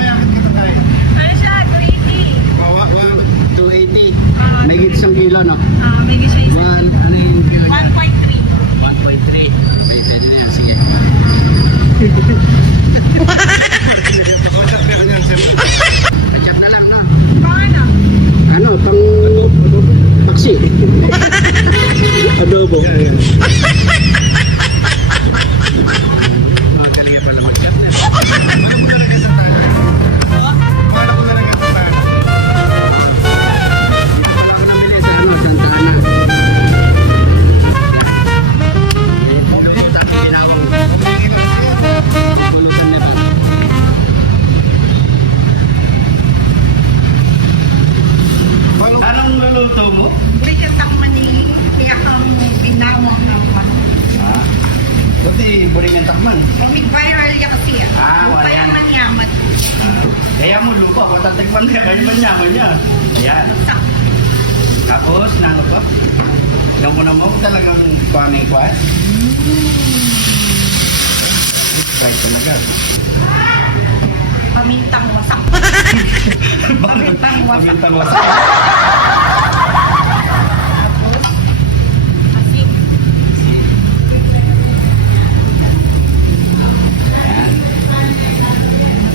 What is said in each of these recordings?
Ano siya? 280. 280. May hit isang kilo, no? May siya isa. Ano yung kilo niya? 1.3. 1.3. Pwede na yan, sige. Kacap na lang, no? Paano? Ano, pang taksi. Adobo. Magaling pala mag-chat. Wala ko nabili sa ano, Santa Ana. Anong luluto mo? Bridget ang mani. Kaya kang pinawang ng ano. Buti buring ang takman. Mag-viral yan kasi. Wala. Kaya manyaman. Kaya mo lupa, kung tatikman niya, kaya manyaman niya. Yan. Tapos, nano pa? Yung muna mo, talagang kuhanay kuhan. Try talaga. Pamintang wasak. Pamintang wasak. Pamintang wasak. Kasi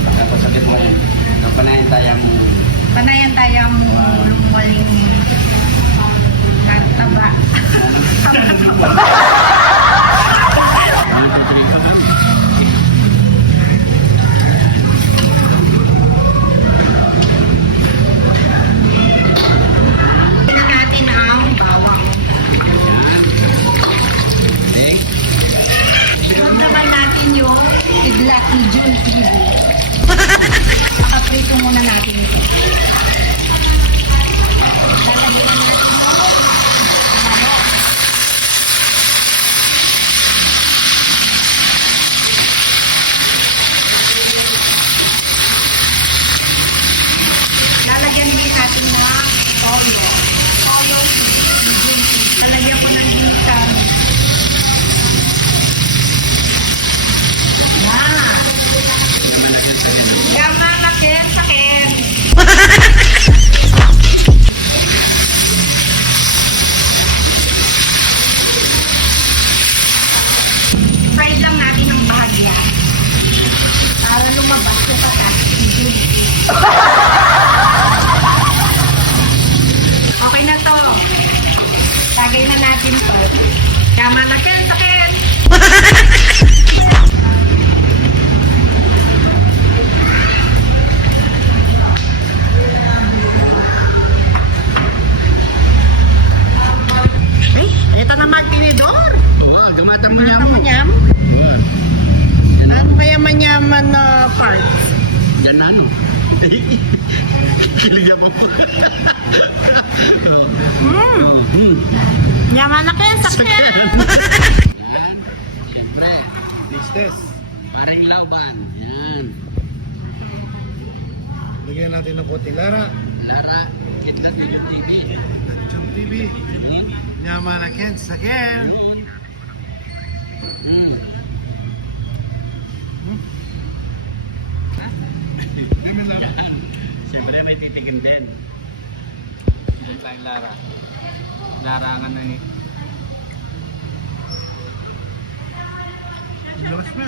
Tapos sakit mo yun. Panayin tayong panayan tayong waling taba. Tingnan natin ang bawang. Sunod naman natin yung idlak ni June TV. Paprito muna natin ito. Lalagyan na natin yung manok. Lalagyan din natin ng toyo. Toyo seed. Lalagyan ko ng ginisang. Yan. Gama ka, Ken, sa Ken. Fry lang natin ang bahagya. Para lumabas yung patas. Okay na to. Lagay na natin to. Gama na, Ken, sa Ken. Ito naman, tinidor. Gamatan mo niya Ano mo. manyam? Ano kaya manyaman na part? Yan na, ano? Kiligyan pa po. Yaman na kayo, sakyan. Yan. Siyempre. Business. Paring laban. Yan. Lagyan natin ng puting lara. Lara. Kita sa YouTube. Jump TV. Nyaman na Ken sa Ken. Siyempre may titigin din. Jump tayong lara. Larangan na ni. Labas na.